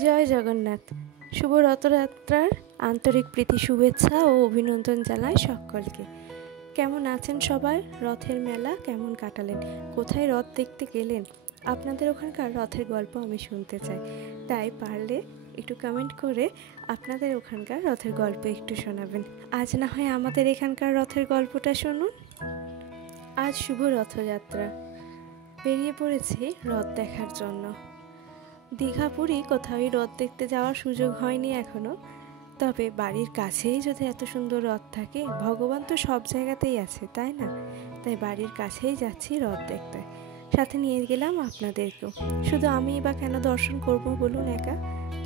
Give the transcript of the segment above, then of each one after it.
জয় জগন্নাথ। শুভ রথযাত্রার আন্তরিক প্রীতি শুভেচ্ছা ও অভিনন্দন জানাই সকলকে। কেমন আছেন সবাই? রথের মেলা কেমন কাটালেন? কোথায় রথ দেখতে গেলেন? আপনাদের ওখানকার রথের গল্প আমি শুনতে চাই, তাই পারলে একটু কমেন্ট করে আপনাদের ওখানকার রথের গল্প একটু শোনাবেন। আজ না হয় আমাদের এখানকার রথের গল্পটা শুনুন। আজ শুভ রথযাত্রা, বেরিয়ে পড়েছি রথ দেখার জন্য। দীঘা পুরী কোথাওই রথ দেখতে যাওয়ার সুযোগ হয়নি এখনো, তবে বাড়ির কাছেই যদি এত সুন্দর রথ থাকে, ভগবান তো সব জায়গাতেই আছে, তাই না? তাই বাড়ির কাছেই যাচ্ছি রথ দেখতে। সাথে নিয়ে গেলাম আপনাদেরকেও। শুধু আমি বা কেন দর্শন করব বলুন একা?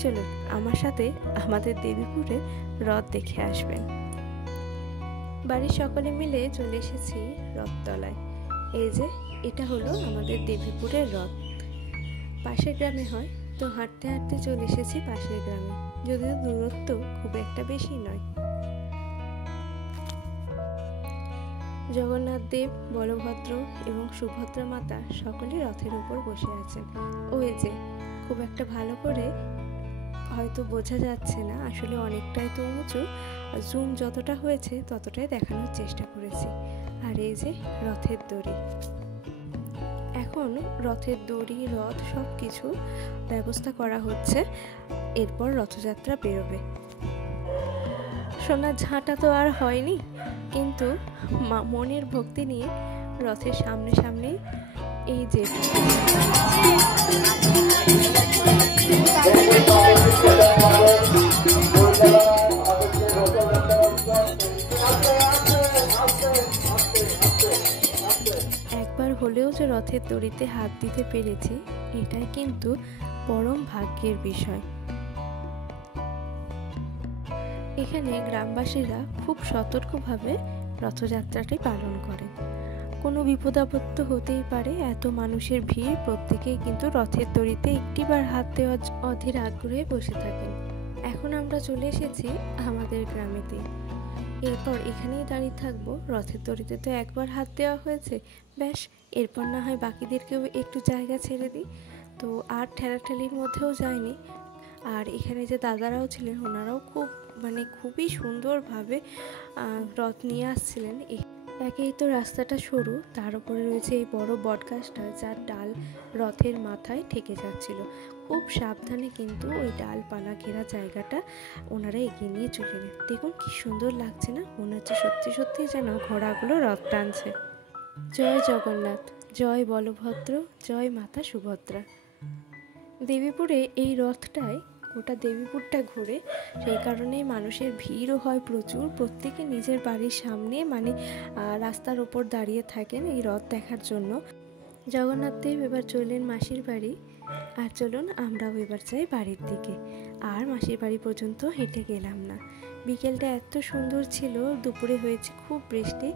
চলুন আমার সাথে আমাদের দেবীপুরের রথ দেখে আসবেন। বাড়ির সকলে মিলে চলে এসেছি রথতলায়। এই যে এটা হলো আমাদের দেবীপুরের রথ। পাশের গ্রামে হয়, তো হাঁটতে হাঁটতে চলে এসেছি পাশের গ্রামে, যদিও দূরত্ব খুব একটা বেশি নয়। জগন্নাথ দেব, বলভদ্র এবং সুভদ্রা মাতা সকলেই রথের উপর বসে আছেন। ওই যে খুব একটা ভালো করে হয়তো বোঝা যাচ্ছে না, আসলে অনেকটাই তো উঁচু, জুম যতটা হয়েছে ততটাই দেখানোর চেষ্টা করেছি। আর এই যে রথের দড়ি, এখন রথের দড়ি, রথ সব কিছু ব্যবস্থা করা হচ্ছে, এরপর রথযাত্রা বেরোবে। সোনার ঝাঁটা তো আর হয়নি, কিন্তু মনের ভক্তি নিয়ে রথের সামনে সামনে এই যে একবার হলেও যে রথের দড়িতে হাত দিতে পেরেছি, এটাই কিন্তু পরম ভাগ্যের বিষয়। এখানে গ্রামবাসীরা খুব সতর্কভাবে রথযাত্রাটি পালন করেন। কোনো বিপদ আপদ তো হতেই পারে, এত মানুষের ভিড়, প্রত্যেকেই কিন্তু রথের দড়িতে একটিবার হাত দেওয়ার অধীর আগ্রহে বসে থাকেন। এখন আমরা চলে এসেছি আমাদের গ্রামেতে, এরপর এখানেই দাঁড়িয়ে থাকবো। রথের দড়িতে তো একবার হাত দেওয়া হয়েছে, ব্যাস, এরপর না হয় বাকিদেরকেও একটু জায়গা ছেড়ে দিই। তো আর ঠেলাঠেলির মধ্যেও যায়নি। আর এখানে যে দাদারাও ছিলেন, ওনারাও খুবই সুন্দরভাবে রথ নিয়ে আসছিলেন। একেই তো রাস্তাটা সরু, তার উপরে রয়েছে এই বড় বটগাছটা, যার ডাল রথের মাথায় ঠেকে যাচ্ছিল। খুব সাবধানে কিন্তু ওই ডালপালা ঘেরা জায়গাটা ওনারা এগিয়ে নিয়ে চলে গেলেন। দেখুন কি সুন্দর লাগছে না? মনে হচ্ছে সত্যি সত্যি যেন ঘোড়াগুলো রথ টানছে। জয় জগন্নাথ, জয় বলভদ্র, জয় মাতা সুভদ্রা। দেবীপুরে এই রথটায় গোটা দেবীপুরটা ঘুরে, সেই কারণেই মানুষের ভিড়ও হয় প্রচুর। প্রত্যেকে নিজের বাড়ির সামনে রাস্তার ওপর দাঁড়িয়ে থাকেন এই রথ দেখার জন্য। জগন্নাথ দেব এবার চললেন মাসির বাড়ি, আর চলুন আমরাও এবার যাই বাড়ির দিকে। আর মাসির বাড়ি পর্যন্ত হেঁটে গেলাম না, বিকেলটা এত সুন্দর ছিল, দুপুরে হয়েছে খুব বৃষ্টি,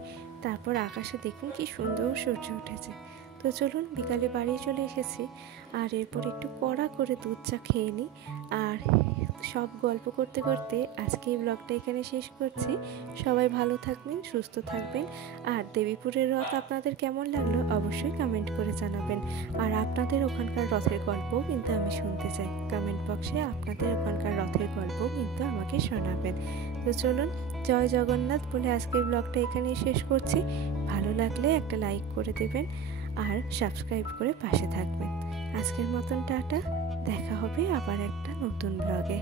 তারপর আকাশে দেখুন কি সুন্দর সূর্য উঠেছে। তো চলুন বিকালে বাড়ি চলে এসেছি, আর এরপর একটু কড়া করে দুধ চা খেয়ে নিই। আর সব গল্প করতে করতে আজকে এই ব্লগটা এখানে শেষ করছি। সবাই ভালো থাকবেন, সুস্থ থাকবেন। আর দেবীপুরের রথ আপনাদের কেমন লাগলো অবশ্যই কমেন্ট করে জানাবেন। আর আপনাদের ওখানকার রথের গল্পও কিন্তু আমি শুনতে চাই। কমেন্ট বক্সে আপনাদের ওখানকার রথের গল্পও কিন্তু আমাকে শোনাবেন। তো চলুন, জয় জগন্নাথ বলে আজকের ব্লগটা এখানেই শেষ করছি। ভালো লাগলে একটা লাইক করে দেবেন আর সাবস্ক্রাইব করে পাশে থাকবেন। আজকের মতন টাটা, দেখা হবে আবার একটা নতুন ব্লগে।